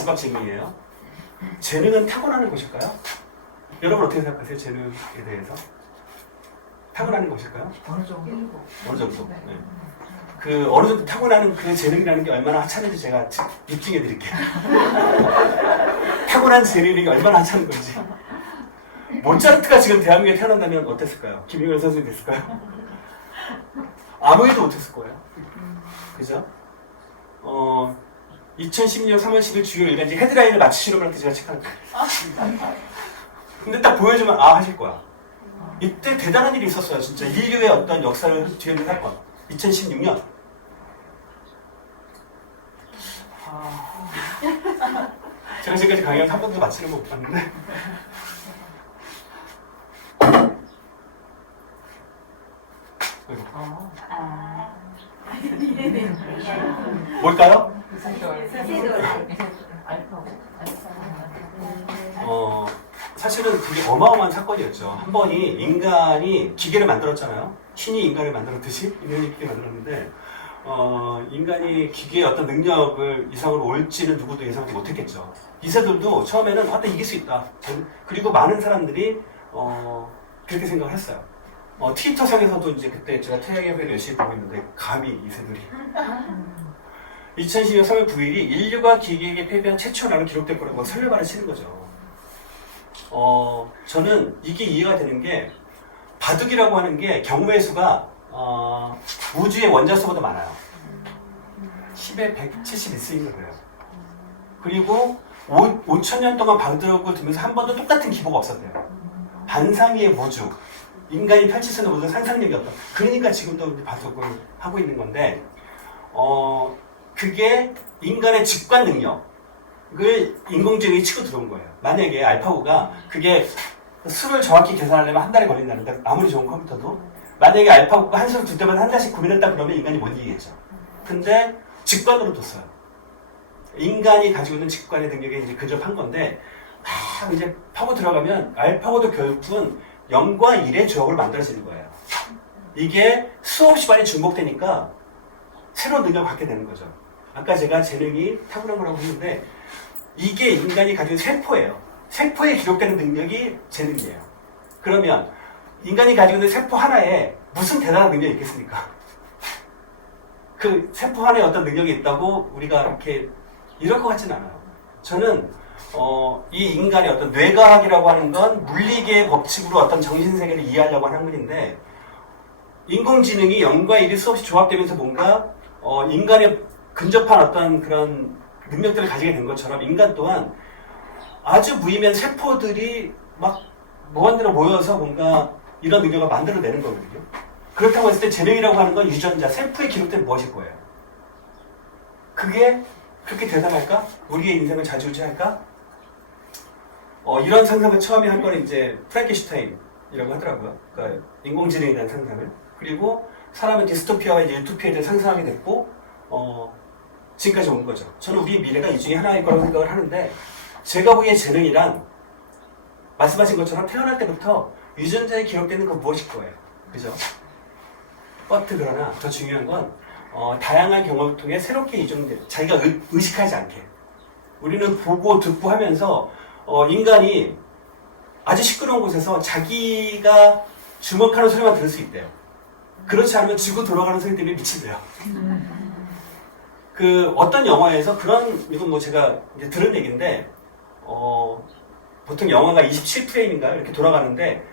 마지막 질문이에요. 재능은 타고나는 것일까요? 여러분 어떻게 생각하세요? 재능에 대해서? 타고나는 것일까요? 어느 정도? 어느 정도? 네. 그 어느 정도 타고나는 그 재능이라는 게 얼마나 하찮은지 제가 입증해 드릴게요. 타고난 재능이 얼마나 하찮은 건지. 모차르트가 지금 대한민국에 태어난다면 어땠을까요? 김용현 선생님 됐을까요? 아무 일도 못했을 거예요. 그죠? 2016년 3월 10일 주요 일간지 헤드라인을 맞추시는 분한테 제가 체크할 거예요. 근데 딱 보여주면 하실 거야. 이때 대단한 일이 있었어요. 진짜 인류의 어떤 역사를 뒤흔든 사건. 2016년. 제가 지금까지 강의 한 번도 맞히는 거 못 봤는데. 뭘까요? 사실은 그게 어마어마한 사건이었죠. 한 번이 인간이 기계를 만들었잖아요. 신이 인간을 만들었듯이 인간이 기계를 만들었는데 인간이 기계의 어떤 능력을 이상으로 올지는 누구도 예상하지 못했겠죠. 이세들도 처음에는 이길 수 있다. 그리고 많은 사람들이 그렇게 생각을 했어요. 트위터상에서도 이제 그때 제가 태양협회를 열심히 보고 있는데 감히 이세들이 2012년 3월 9일이 인류가 기계에게 패배한 최초라는 기록될 거라고 설레발을 치는 거죠. 저는 이게 이해가 되는 게 바둑이라고 하는 게 경우의 수가 우주의 원자수보다 많아요. 10에 171승인가 그래요. 그리고 5,000년 동안 바둑을 두면서 한 번도 똑같은 기보가 없었대요. 반상위의 우주, 인간이 펼칠 수 있는 모든 상상력이 없다. 그러니까 지금도 바둑을 하고 있는 건데 그게 인간의 직관 능력을 인공지능이 치고 들어온 거예요. 만약에 알파고가 그게 수를 정확히 계산하려면 한 달이 걸린다는데 아무리 좋은 컴퓨터도 만약에 알파고가 한 수를 둘 때마다 한 달씩 구별했다 그러면 인간이 못 이기겠죠. 근데 직관으로 뒀어요. 인간이 가지고 있는 직관의 능력에 이제 근접한 건데 막 이제 파고 들어가면 알파고도 결국은 0과 1의 조합을 만들어지는 거예요. 이게 수없이 많이 중복되니까 새로운 능력을 갖게 되는 거죠. 아까 제가 재능이 타고난 거라고 했는데 이게 인간이 가진 세포예요. 세포에 기록되는 능력이 재능이에요. 그러면 인간이 가지고 있는 세포 하나에 무슨 대단한 능력이 있겠습니까? 그 세포 하나에 어떤 능력이 있다고 우리가 이렇게 이럴 것 같지는 않아요. 저는 이 인간의 어떤 뇌과학이라고 하는 건 물리계의 법칙으로 어떤 정신세계를 이해하려고 하는 학문인데 인공지능이 0과 1이 수없이 조합되면서 뭔가 인간의 근접한 어떤 그런 능력들을 가지게 된 것처럼 인간 또한 아주 무의미한 세포들이 막 무한대로 모여서 뭔가 이런 능력을 만들어내는 거거든요. 그렇다고 했을 때 재능이라고 하는 건 유전자, 세포에 기록된 무엇일 거예요. 그게 그렇게 대단할까? 우리의 인생을 좌지우지할까? 이런 상상을 처음에 한 건 이제 프랑켄슈타인이라고 하더라고요. 그러니까 인공지능에 대한 상상을. 그리고 사람은 디스토피아와 이제 유토피아에 대해 상상하게 됐고 지금까지 온 거죠. 저는 우리의 미래가 이 중에 하나일 거라고 생각을 하는데 제가 보기에 재능이란 말씀하신 것처럼 태어날 때부터 유전자에 기록되는 건 무엇일 거예요. 그죠? 그러나 더 중요한 건 다양한 경험을 통해 새롭게 이전돼 자기가 의식하지 않게 우리는 보고 듣고 하면서 인간이 아주 시끄러운 곳에서 자기가 주목하는 소리만 들을 수 있대요. 그렇지 않으면 지구 돌아가는 소리 때문에 미친대요. 그 어떤 영화에서 이건 뭐 제가 이제 들은 얘기인데 보통 영화가 27프레임인가요? 이렇게 돌아가는데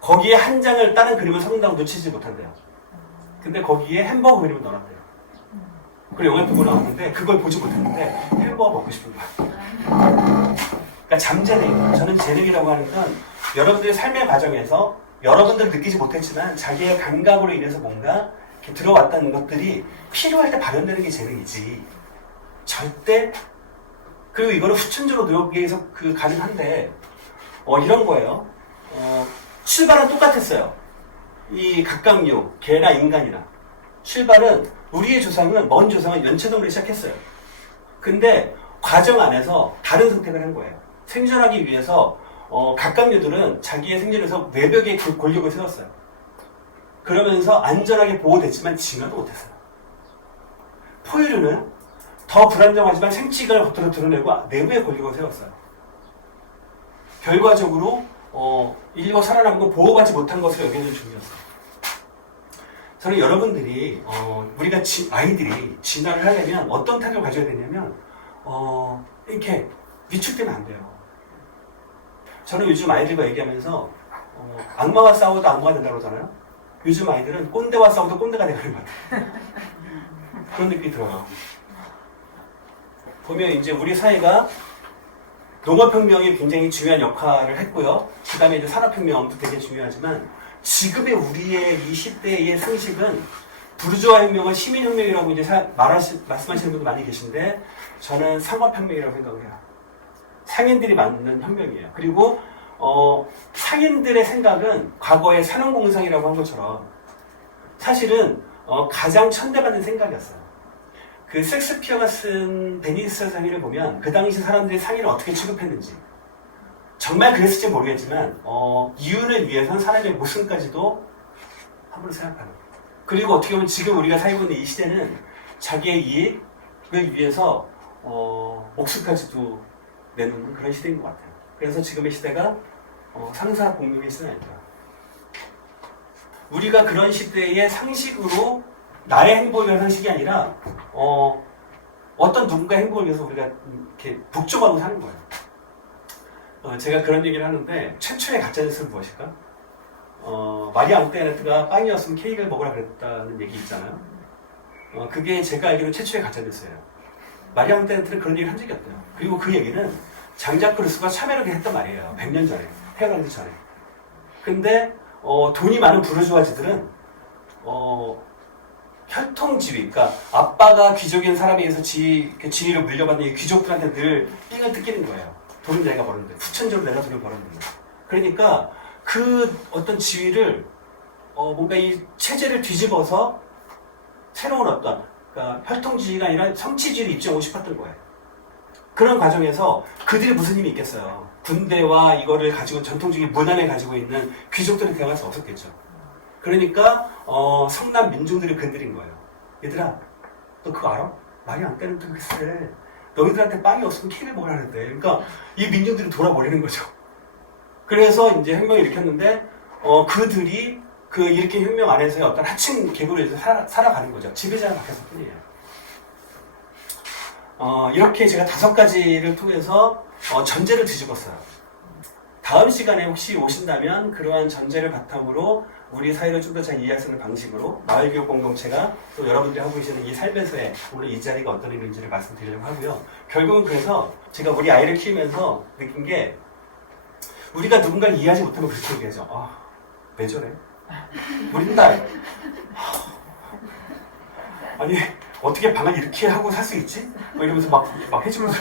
거기에 한 장을 다른 그림을 선다고 놓치지 못한대요. 근데 거기에 햄버거 그림을 넣어놨대요. 그리고 영화에 보고 나왔는데 그걸 보지 못했는데 햄버거 먹고 싶은 거야. 그러니까 잠재능, 저는 재능이라고 하는 건 여러분들의 삶의 과정에서 여러분들 느끼지 못했지만 자기의 감각으로 인해서 뭔가 이렇게 들어왔다는 것들이 필요할 때 발현되는 게 재능이지. 절대 그리고 이거는 후천적으로 노력에 의해서 가능한데 이런 거예요. 출발은 똑같았어요. 이 각각류, 개나 인간이나 출발은 우리의 조상은 먼 조상은 연체동으로 시작했어요. 근데 과정 안에서 다른 선택을 한 거예요. 생존하기 위해서 각각류들은 자기의 생존에서 외벽에 골격을 세웠어요. 그러면서 안전하게 보호됐지만 진화도 못했어요. 포유류는 더 불안정하지만 생치가 겉으로 드러내고 내부에 권력을 세웠어요. 결과적으로 인류가 살아남고 보호받지 못한 것을 여기는 중이었어요. 저는 여러분들이 우리가 아이들이 진화를 하려면 어떤 태도를 가져야 되냐면 이렇게 위축되면 안 돼요. 저는 요즘 아이들과 얘기하면서 악마와 싸워도 악마가 된다고 그러잖아요. 요즘 아이들은 꼰대와 싸워도 꼰대가 되는 것 같아요. 그런 느낌이 들어요. 보면 이제 우리 사회가 농업혁명이 굉장히 중요한 역할을 했고요. 그 다음에 이제 산업혁명도 되게 중요하지만 지금의 우리의 이 시대의 상식은 부르주아 혁명은 시민혁명이라고 이제 말씀하시는 분도 많이 계신데 저는 상업혁명이라고 생각을 해요. 상인들이 만든 혁명이에요. 그리고 상인들의 생각은 과거에 산업공상이라고 한 것처럼 사실은 가장 천대받는 생각이었어요. 그 섹스피어가 쓴 베니스 상의를 보면 그 당시 사람들이 상의를 어떻게 취급했는지 정말 그랬을지 모르겠지만 이윤을 위해선 사람의 목숨까지도 함부로 생각하는 거예요. 그리고 어떻게 보면 지금 우리가 살고 있는 이 시대는 자기의 이익을 위해서 목숨까지도 내놓는 그런 시대인 것 같아요. 그래서 지금의 시대가 상사 공명의 시대는 아니다. 우리가 그런 시대의 상식으로 나의 행복을 위한 상식이 아니라 어떤 누군가의 행복을 위해서 우리가 이렇게 북쪽하고 사는 거예요. 제가 그런 얘기를 하는데 최초의 가짜뉴스는 무엇일까? 마리 앙뚜아네트가 빵이었으면 케이크를 먹으라 그랬다는 얘기 있잖아요. 그게 제가 알기로 최초의 가짜뉴스예요. 마리 앙뚜아네트는 그런 얘기를 한 적이 없대요. 그리고 그 얘기는 장자크 루소가 참여를 했단 말이에요. 100년 전에. 태어나기 전에. 근데 돈이 많은 부르주아지들은 혈통지위, 그러니까 아빠가 귀족인 사람에 의해서 지위를 물려받는 이 귀족들한테 늘 삥을 뜯기는 거예요. 돈은 내가 버는데, 후천적으로 내가 돈을 벌었는데. 그러니까 그 어떤 지위를 뭔가 이 체제를 뒤집어서 새로운 그러니까 혈통지위가 아니라 성취지위를 입증하고 싶었던 거예요. 그런 과정에서 그들이 무슨 힘이 있겠어요. 군대와 이거를 가지고 전통적인 문화를 가지고 있는 귀족들이 대화할 수 없었겠죠. 그러니까 성남 민중들이 건드린 거예요. 얘들아, 너 그거 알아? 말이 안 되는 또 그랬을 때 너희들한테 빵이 없으면 케이크를 먹으라 그랬대. 그러니까 이 민중들이 돌아버리는 거죠. 그래서 이제 혁명을 일으켰는데 그들이 그 일으킨 혁명 안에서의 어떤 하층 계급으로 살아가는 거죠. 지배자가 바뀌었을 뿐이에요. 이렇게 제가 5가지를 통해서 전제를 뒤집었어요. 다음 시간에 혹시 오신다면 그러한 전제를 바탕으로 우리 사회를 좀 더 잘 이해할 수 있는 방식으로 마을교육 공동체가 또 여러분들이 하고 계시는 이 삶에서의 오늘 이 자리가 어떤 의미인지를 말씀드리려고 하고요. 결국은 그래서 제가 우리 아이를 키우면서 느낀 게 우리가 누군가를 이해하지 못하면 그렇게 얘기하죠. 왜 저래? 우린 딸. 아니 어떻게 방을 이렇게 하고 살 수 있지? 이러면서 막 해주면서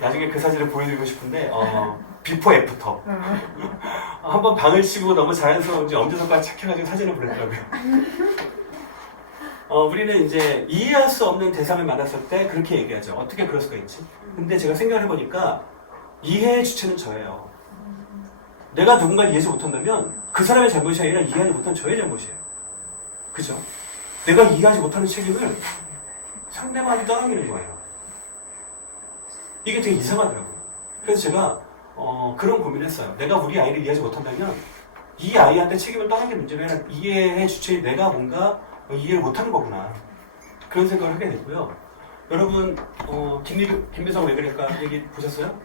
나중에 그 사진을 보여드리고 싶은데 비포 애프터 한번 방을 치고 너무 자연스러운지 엄지손가락 착해가지고 사진을 보냈더라고요. 우리는 이제 이해할 수 없는 대상을 만났을 때 그렇게 얘기하죠. 어떻게 그럴 수가 있지? 근데 제가 생각을 해보니까 이해의 주체는 저예요. 내가 누군가를 이해하지 못한다면 그 사람의 잘못이 아니라 이해하지 못한 저의 잘못이에요. 그죠? 내가 이해하지 못하는 책임을 상대방이 떠넘기는 거예요. 이게 되게 이상하더라고요. 그래서 제가 그런 고민을 했어요. 내가 우리 아이를 이해하지 못한다면 이 아이한테 책임을 떠넘기는 문제가 아니라 이해의 주체인 내가 뭔가 이해를 못하는 거구나. 그런 생각을 하게 됐고요. 여러분 김비석 왜 그럴까 얘기 보셨어요?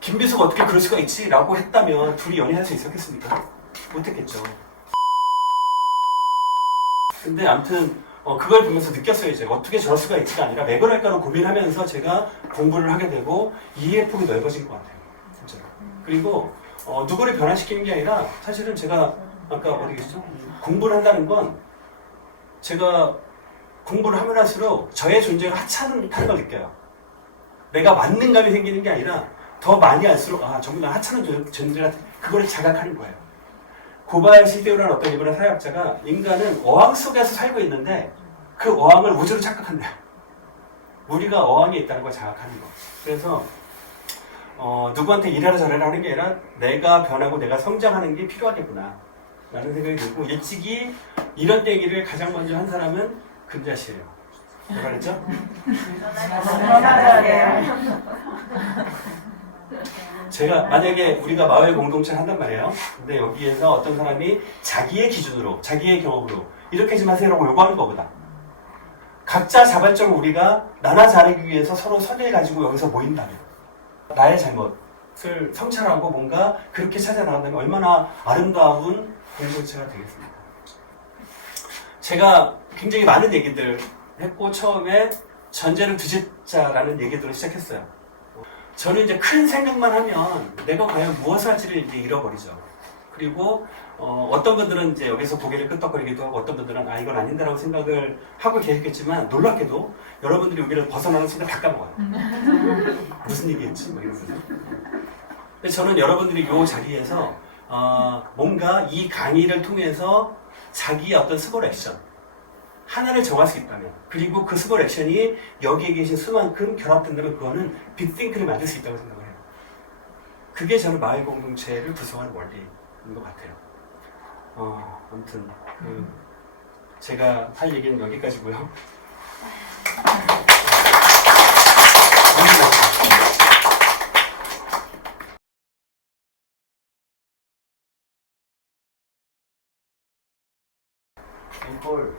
김비석 어떻게 그럴 수가 있지? 라고 했다면 둘이 연애할 수 있었겠습니까? 못했겠죠. 근데 아무튼 그걸 보면서 느꼈어요. 이제 어떻게 저럴 수가 있지가 아니라 왜 그럴까로 고민하면서 제가 공부를 하게 되고 이해의 폭이 넓어진 것 같아요. 진짜. 그리고 누구를 변화시키는 게 아니라 사실은 제가 아까 어디 계시죠? 공부를 한다는 건 제가 공부를 하면 할수록 저의 존재가 하찮다는 걸 느껴요. 내가 만능감이 생기는 게 아니라 더 많이 알수록 전부 다 하찮은 존재가 그걸 자각하는 거예요. 고발시대우라는 어떤 일본의 사회학자가 인간은 어항 속에서 살고 있는데 그 어항을 우주로 착각한대요. 우리가 어항에 있다는 걸 자각하는 거. 그래서 누구한테 이래라 저래라 하는 게 아니라 내가 변하고 내가 성장하는 게 필요하겠구나 라는 생각이 들고 일찍이 이런 얘기를 가장 먼저 한 사람은 금자씨예요. 뭐라 그랬죠? 전화해야 돼요. 제가 만약에 우리가 마을 공동체를 한단 말이에요. 근데 여기에서 어떤 사람이 자기의 기준으로, 자기의 경험으로 이렇게 좀 하세요라고 요구하는 것보다 각자 자발적으로 우리가 나눠 자르기 위해서 서로 선을 가지고 여기서 모인다면 나의 잘못을 성찰하고 뭔가 그렇게 찾아나간다면 얼마나 아름다운 공동체가 되겠습니까? 제가 굉장히 많은 얘기들 했고 처음에 전제를 뒤집자라는 얘기들을 시작했어요. 저는 이제 큰 생각만 하면 내가 과연 무엇을 할지를 이제 잃어버리죠. 그리고 어떤 분들은 이제 여기서 고개를 끄덕거리기도 하고 어떤 분들은 이건 아닌다라고 생각을 하고 계셨겠지만 놀랍게도 여러분들이 여기를 벗어나는 순간 다 까먹어요. 무슨 얘기였지? 뭐 이러면서. 근데 저는 여러분들이 이 자리에서 뭔가 이 강의를 통해서 자기의 어떤 스몰 액션 하나를 정할 수 있다면 그리고 그 스몰 액션이 여기에 계신 수만큼 결합된다면 그거는 빅띵크를 만들 수 있다고 생각을 해요. 그게 저는 마을 공동체를 구성하는 원리인 것 같아요. 아무튼 제가 할 얘기는 여기까지고요. 앵콜.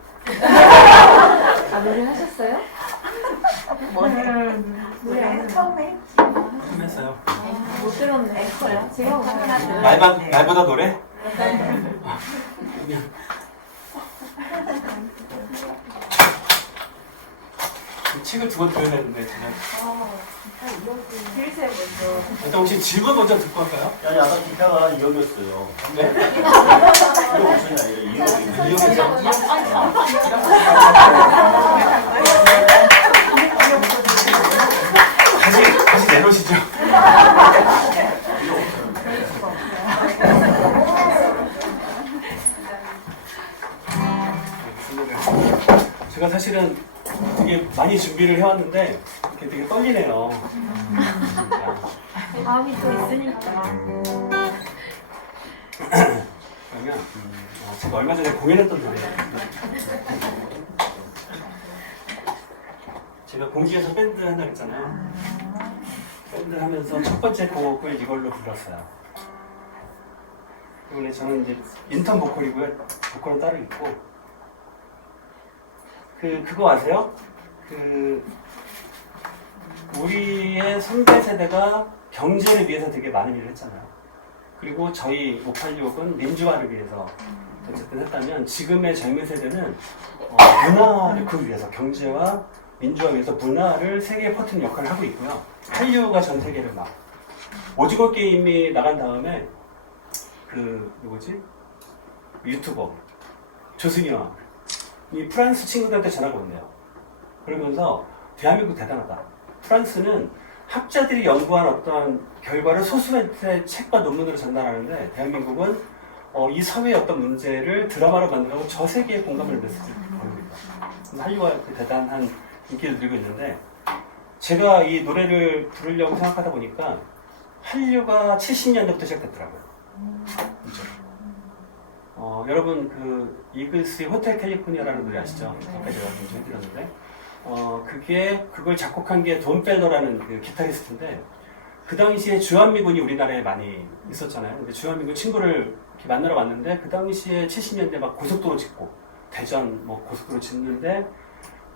노래 하셨어요? 노래 처음에 좀 했어요. 못 들었네. 앵커요? 제가 오늘 말보다 노래? 책을 두 번 들어야 되는데 제가 글쎄 먼저. 일단 혹시 질문 먼저 듣고 할까요? 아니 아까 기타가 2억이었어요. 네? 1억 5천이 아니라 2억이었어요. 이용해서 다시 내놓으시죠. 제가 사실은 되게 많이 준비를 해왔는데 되게 떨리네요. 마음이 또 있으니까. 그러면 제가 얼마 전에 공연했던 노래예요. 제가 공지에서 밴드 한다고 했잖아요. 밴드 하면서 첫 번째 곡을 이걸로 불렀어요. 원래 저는 이제 인턴 보컬이고요. 보컬은 따로 있고 그거 아세요? 우리의 선배 세대가 경제를 위해서 되게 많은 일을 했잖아요. 그리고 저희 586은 민주화를 위해서 어쨌든 했다면 지금의 젊은 세대는 문화를 그 위해서 경제와 민주화 위해서 문화를 세계에 퍼뜨리는 역할을 하고 있고요. 한류가 전 세계를 막 오징어 게임이 나간 다음에 누구지? 유튜버 조승현 이 프랑스 친구들한테 전화가 온대요. 그러면서 대한민국 대단하다. 프랑스는 학자들이 연구한 어떤 결과를 소수의 책과 논문으로 전달하는데 대한민국은 이 사회의 어떤 문제를 드라마로 만들고 저 세계에 공감을 메시지를 보냅니다. 한류가 그 대단한 인기를 누리고 있는데 제가 이 노래를 부르려고 생각하다 보니까 한류가 70년대부터 시작됐더라고요. 그렇죠? 여러분 이글스의 호텔 캘리포니아라는 노래 아시죠? 아까 제가 먼저 해드렸는데 그걸 작곡한 게 돈 페너라는 그 기타리스트인데 그 당시에 주한미군이 우리나라에 많이 있었잖아요. 근데 주한미군 친구를 이렇게 만나러 왔는데 그 당시에 70년대 막 고속도로 짓고 대전 뭐 고속도로 짓는데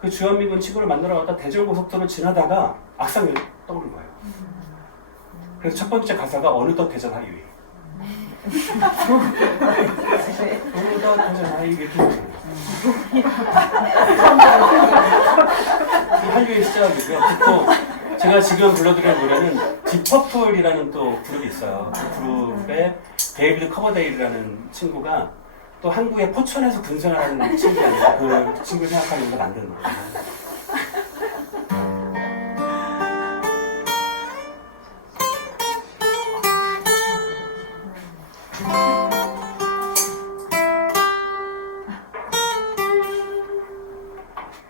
그 주한미군 친구를 만나러 왔다 대전 고속도로 지나다가 악상이 떠오른 거예요. 그래서 첫 번째 가사가 어느덧 대전 하이웨이. 어느덧 대전 하이웨이. 한류의 시작이고요. 또 제가 지금 불러드릴 노래는 디퍼플이라는 또 그룹이 있어요. 그 그룹의 데이비드 커버데일이라는 친구가 또 한국의 포천에서 군생활하는 친구가 아니라 그 친구를 생각하면서 만든 노래예요.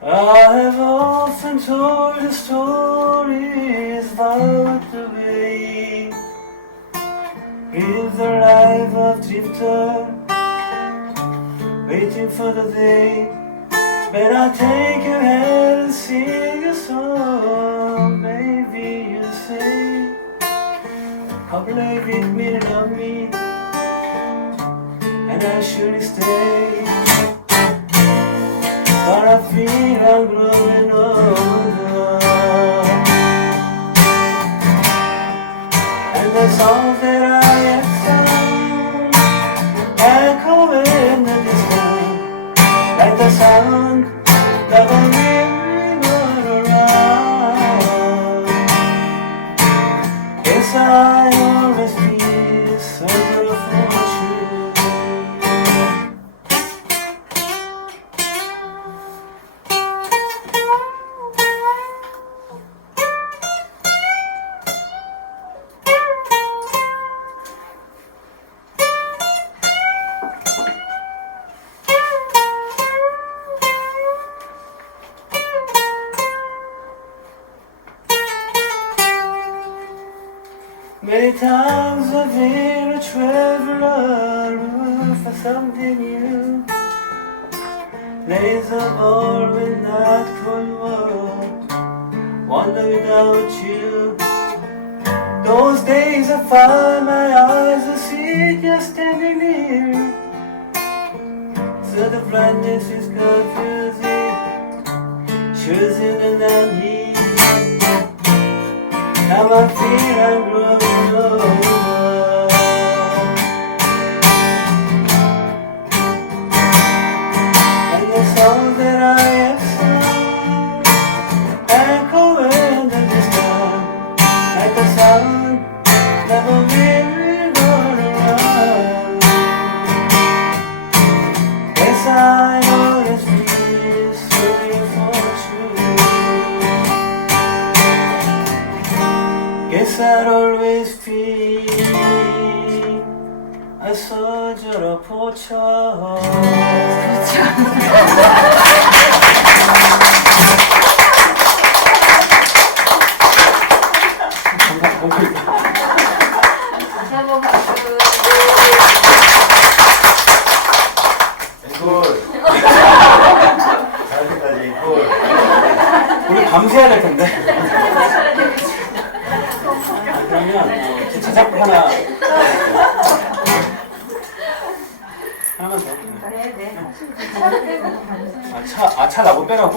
I have often told the stories about the way is the life of drifter, waiting for the day when I take your hand and sing a song, maybe you say, come play with me, love me, and I should stay. But I feel I'm growing older, and the songs that I have sung echo in the distance, like the sound of a river around. Yes, I always feel sorry for you. Many times I've been a traveler looking for something new. Days of old when not cold world, wonder without you. Those days I find my eyes to see you standing near. So the brightness is confusing, choosing and I'm here. Now I feel I'm growing older, and the songs that I have sung echo in the distance, like the sound of a river around. Yes, I always feel sorry for you. Guess I'd always feel a soldier of fortune. 다시 한번 박수. 앵콜. 잘때까지 앵콜. 우리 밤새야 될 텐데. 그러면 제 자작곡 하나만 더. 네네. 차 나고 빼라고?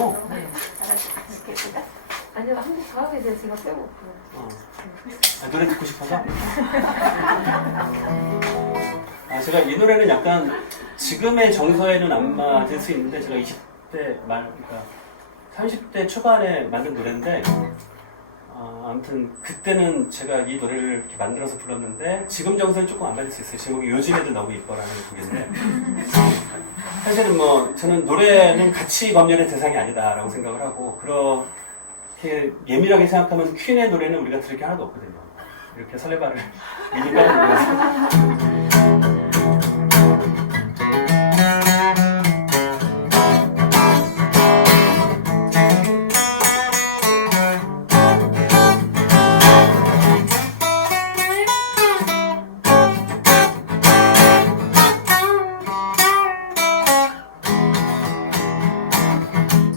아니요, 한국 더 하게 돼. 제가 빼고. 노래 듣고 싶어서? 제가 이 노래는 약간 지금의 정서에는 안 맞을 수 있는데 제가 20대 말, 그러니까 30대 초반에 만든 노래인데 아무튼 그때는 제가 이 노래를 이렇게 만들어서 불렀는데 지금 정서는 조금 안 맞을 수 있어요. 제목이 요즘 애들 너무 이뻐라는 곡인데 사실은 뭐 저는 노래는 가치 검열의 대상이 아니다라고 생각을 하고 그렇게 예민하게 생각하면 퀸의 노래는 우리가 들을 게 하나도 없거든요. 이렇게 설레발을 미리 까는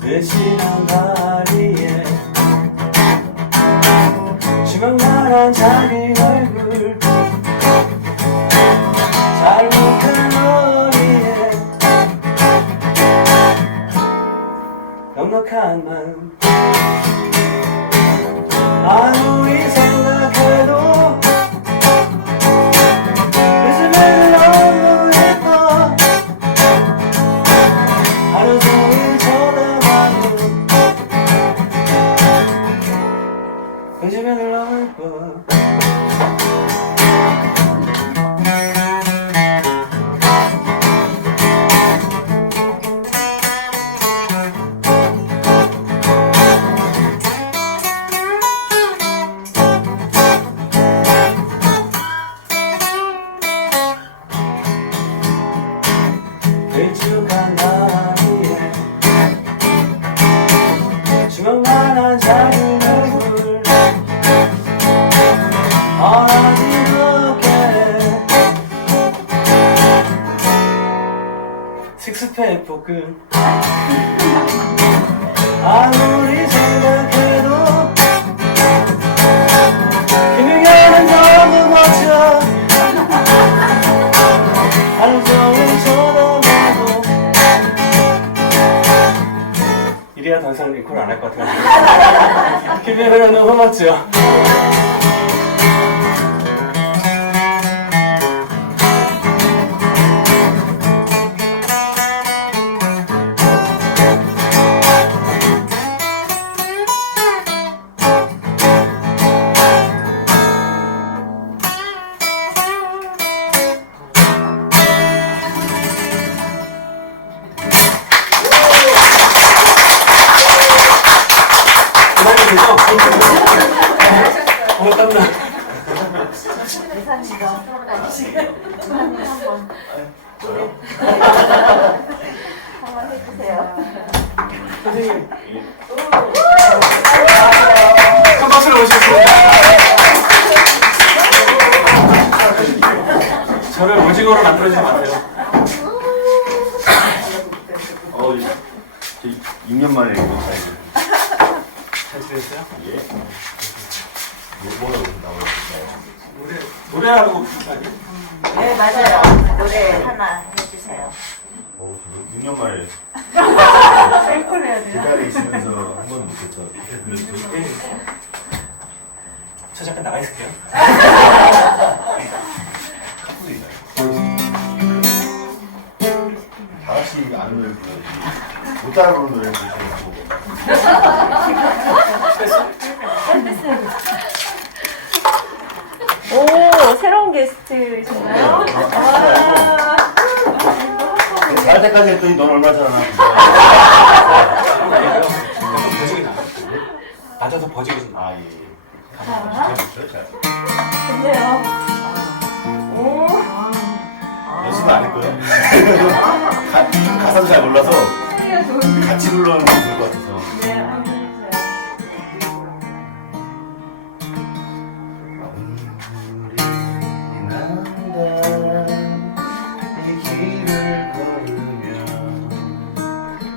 대신한 다리에 주먹만한 자기 얼굴 잘못한 머리에 넉넉한 마음 아무리 생각해도 요즘엔 너무 예뻐 하루 종일 쳐다봐도 요즘엔 너무 예뻐 길쭉한 다리에 주먹만한 작은 얼굴 어지럽게 식스팩 볶음 아무리 얘기해야 더 이상 링크를 안 할 것 같아요. 김혜련은 험했죠. 땀나. 이사님도 한번 저요? 한번 해주세요. 선생님. 큰 박수를 모시겠습니다. 저를 오징어로 만들어주지 마세요. 저 6년 만에 이거 잘 잘 지냈어요? 예. 뭐라고 나와요? 노래하고 싶은 아니에요? 네, 맞아요. 노래 하나 해주세요. 저 6년 만에 셀콜 해야 돼요. 기다려 있으면서 한 번도 못했죠. 예. 저 잠깐 나가 있을게요. 카풀이나요? 다 같이 아는 노래 불러야지. 못 따라 부르는 노래 부르시고. 오, 새로운 게스트신가요? 갈 때까지 했더니 넌 얼마 전에 버직이 나. 낮아서 버직이 좀 나. 아 예. 잘 좋네요. 오. 연습은 안 했고요. 가사도 잘 몰라서 같이 불러는 게 좋을 것 같아서. 네, 한번 해주세요. 이 길을 걸으면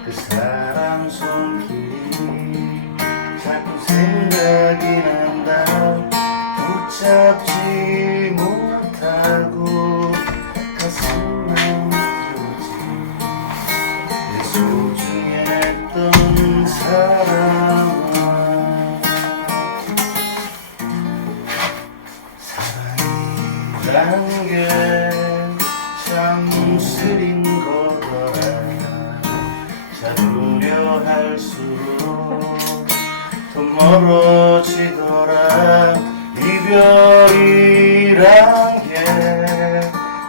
그 사람 손길이 자꾸 생각이 난다. 붙잡지 못하고 가슴만 들지 내 소중했던 사람아. 사랑이란 게 참 쓰린 거더라. 잡으려 할수록 더 멀어지더라. 이별이란 게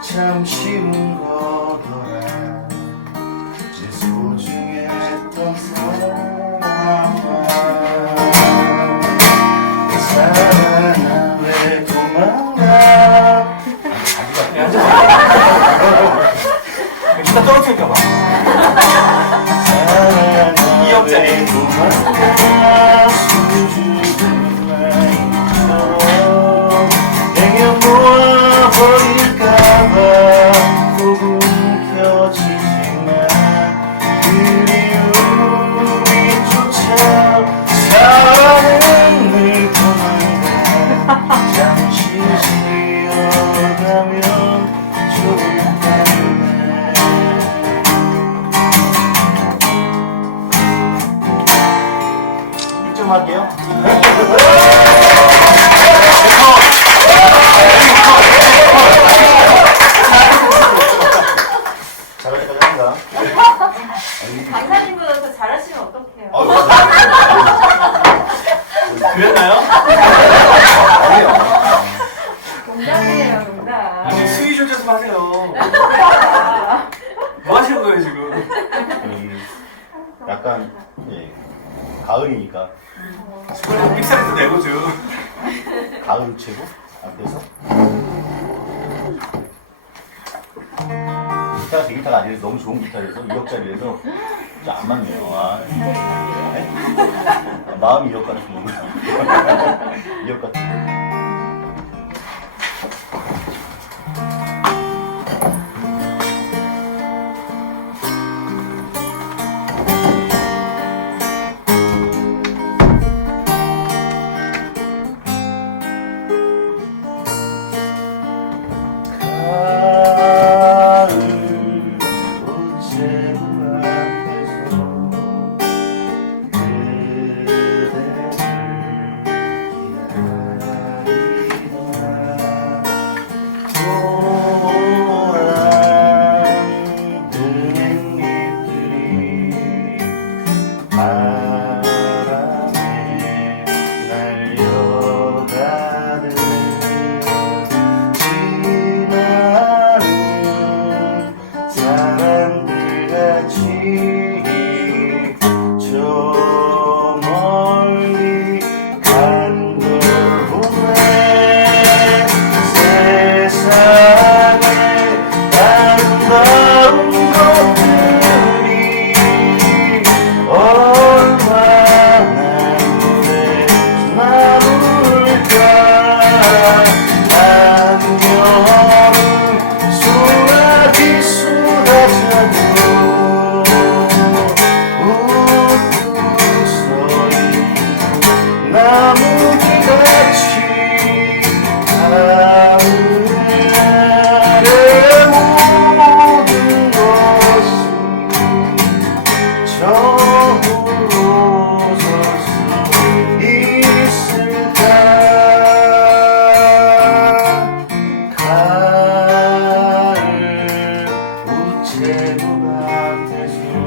참 쉬운 거더라. 제 소중했던 사람아. 내 사랑아 왜 도망가. 네, 앉아서. 기타 떨어뜨릴까봐. 사랑아 2억짜리. 왜 도망가. 수줍은 아이처럼 내겨 놓아버릴까봐 꼭 움켜쥐지만 그리움이 쫓아 사랑은 늘 도망가. 잠시 쉬어가면 좋을 텐데. 좀 할게요. 잘할 때까지 합니다. 강사님보다 더 잘하시면 어떡해요? 그랬나요? 아니요. 농담이에요, 농담. 아니, 수위 조절 좀 하세요. 뭐 하시는 거예요, 지금? 약간 예, 가을이니까 수건에 삑사리도 내고 좀. 가을 최고 앞에서 기타가 아니라서 너무 좋은 기타라서 2억짜리라서 좀 안 맞네요. 아, 네? 마음이 2억 같은 건가? 2억 같은 거. 내 목 앞에서